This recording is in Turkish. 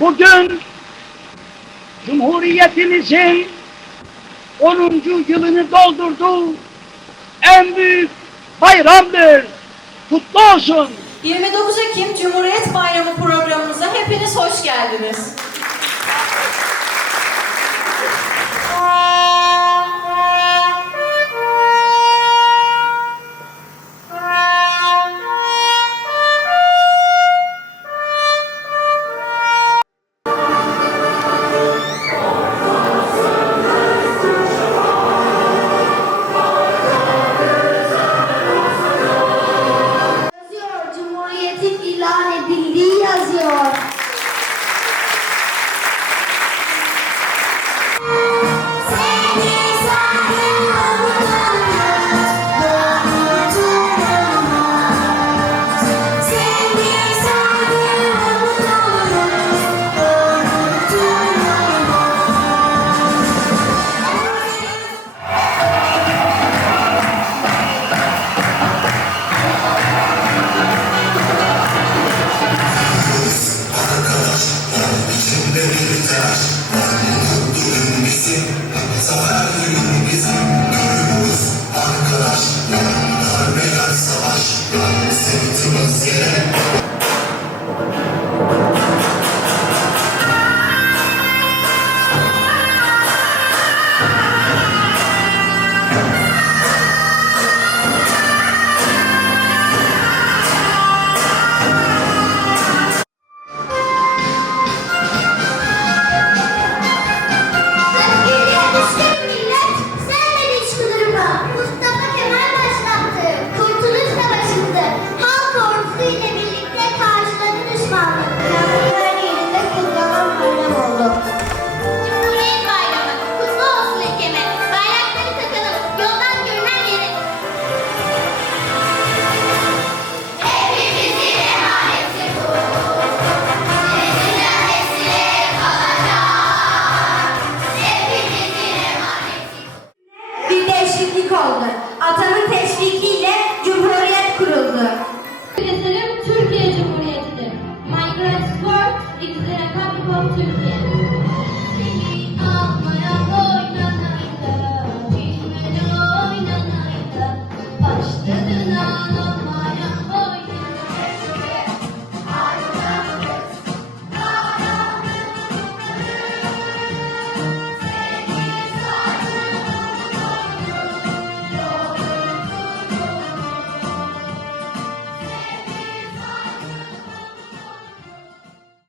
Bugün Cumhuriyetimizin 10. yılını doldurdu. En büyük bayramdır. Kutlu olsun. 29 Ekim Cumhuriyet Bayramı programımıza hepiniz hoş geldiniz. Someone out değişiklik oldu. Atanın teşvikiyle Cumhuriyet kuruldu. Yatırım Türkiye Cumhuriyeti. Migrant Work is the Republic of Türkiye. Başladın ağlar